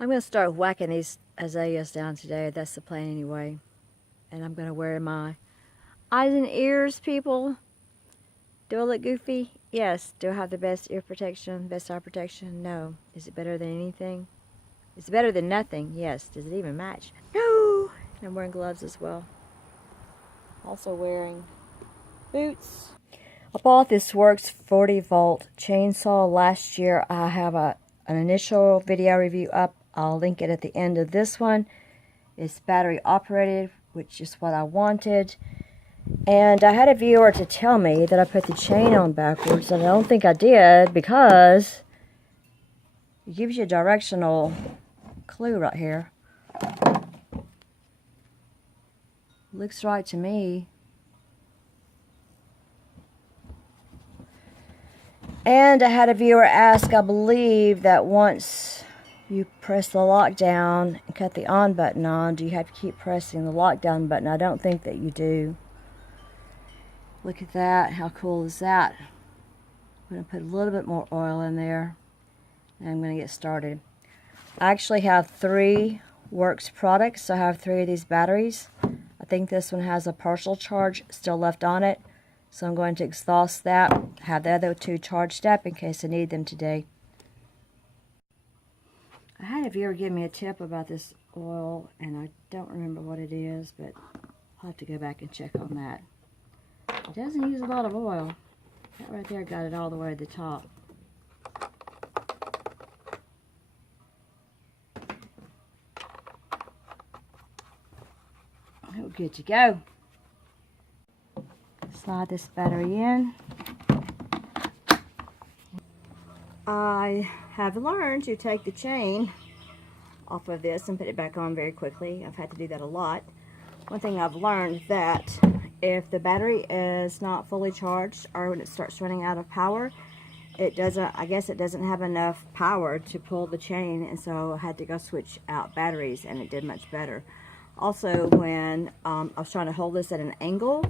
I'm going to start whacking these azaleas down today. That's the plan anyway. And I'm going to wear my eyes and ears, people. Do I look goofy? Yes. Do I have the best ear protection, best eye protection? No. Is it better than anything? It's better than nothing. Yes. Does it even match? No. And I'm wearing gloves as well. Also wearing boots. I bought this WORX 40 volt chainsaw last year. I have an initial video review up. I'll link it at the end of this one. It's battery operated, which is what I wanted. And I had a viewer to tell me that I put the chain on backwards, and I don't think I did because it gives you a directional clue right here. Looks right to me. And I had a viewer ask, I believe, that once you press the lockdown and cut the on button on, do you have to keep pressing the lockdown button? I don't think that you do. Look at that. How cool is that? I'm going to put a little bit more oil in there, and I'm going to get started. I actually have 3 WORX products. I have 3 of these batteries. I think this one has a partial charge still left on it. So I'm going to exhaust that, have the other 2 charged up in case I need them today. I had a viewer give me a tip about this oil, and I don't remember what it is, but I'll have to go back and check on that. It doesn't use a lot of oil. That right there got it all the way to the top. Oh, good to go. Slide this battery in. I have learned to take the chain off of this and put it back on very quickly. I've had to do that a lot. One thing I've learned that if the battery is not fully charged or when it starts running out of power, I guess it doesn't have enough power to pull the chain, and so I had to go switch out batteries, and it did much better. Also, when I was trying to hold this at an angle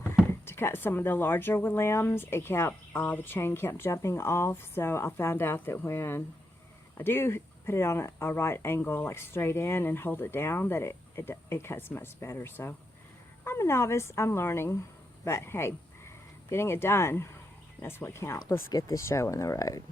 to cut some of the larger limbs, the chain kept jumping off. So I found out that when I do put it on a right angle, like straight in, and hold it down, that it cuts much better. So I'm a novice, I'm learning, but hey, getting it done, that's what counts. Let's get this show on the road.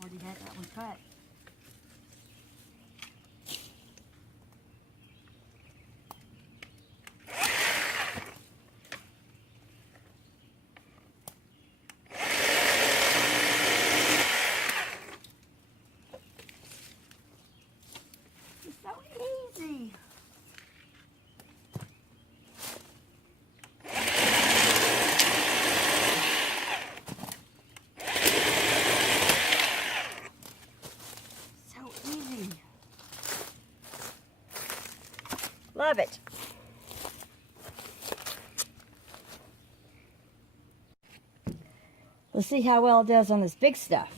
Already had that one cut. It's so easy. Love it. Let's see how well it does on this big stuff.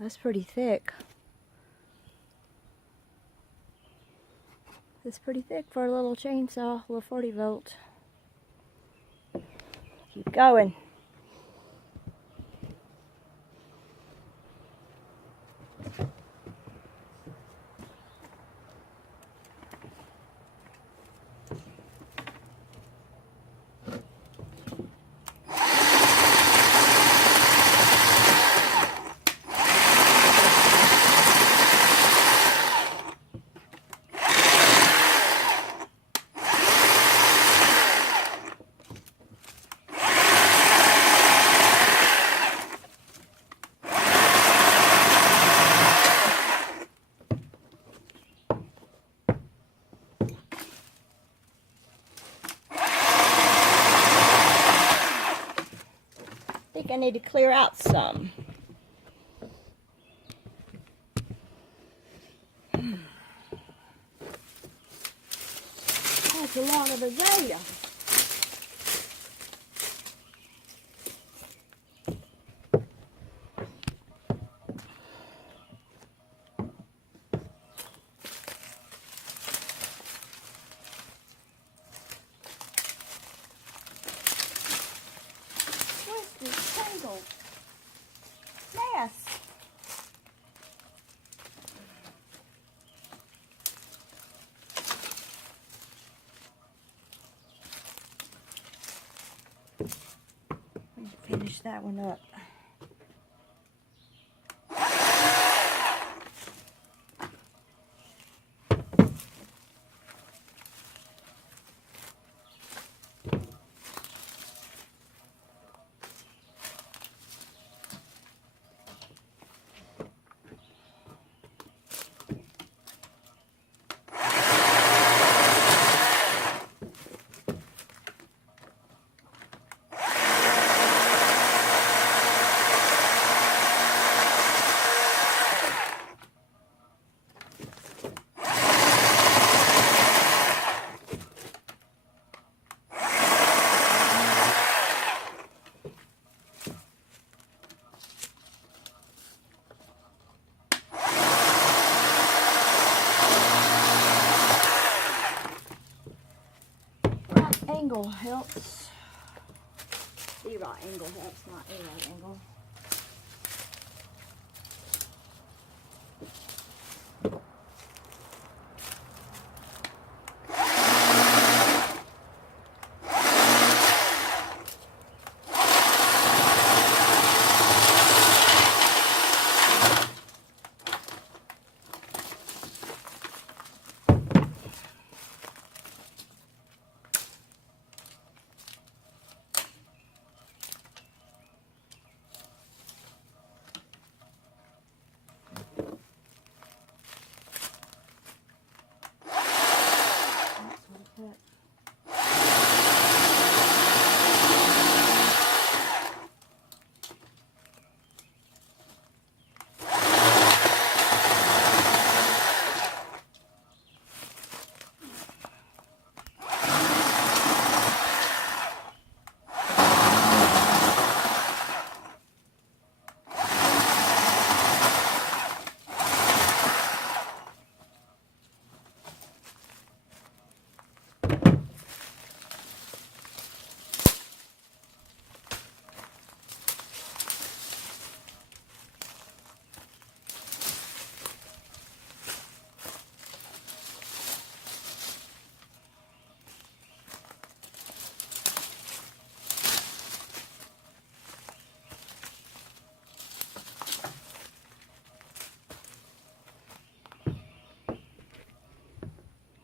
That's pretty thick. It's pretty thick for a little chainsaw, a little 40 volt. Keep going. I need to clear out some. That's a lot of azalea. What's this tangled mess? Let me finish that one up. Angle helps. The right angle helps, not a right angle.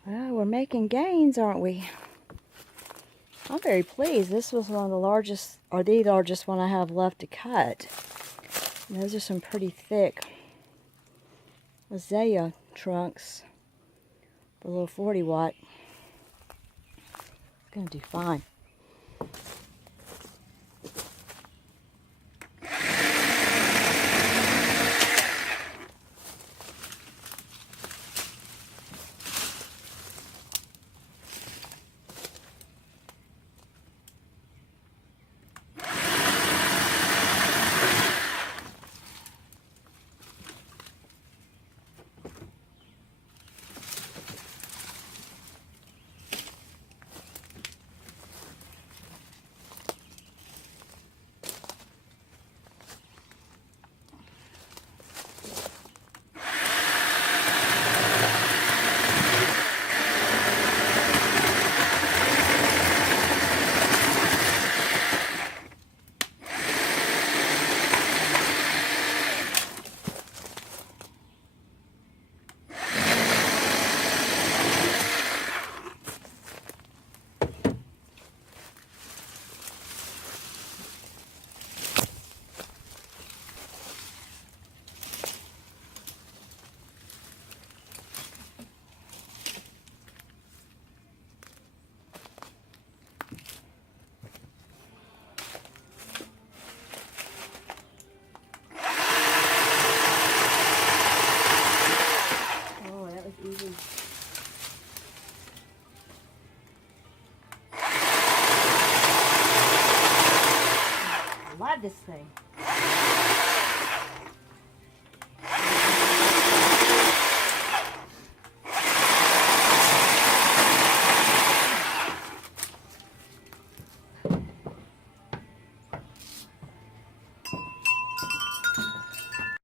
Well, we're making gains, aren't we? I'm very pleased. This was one of the largest, or the largest one I have left to cut. And those are some pretty thick azalea trunks. The little 40 watt. It's going to do fine. this thing.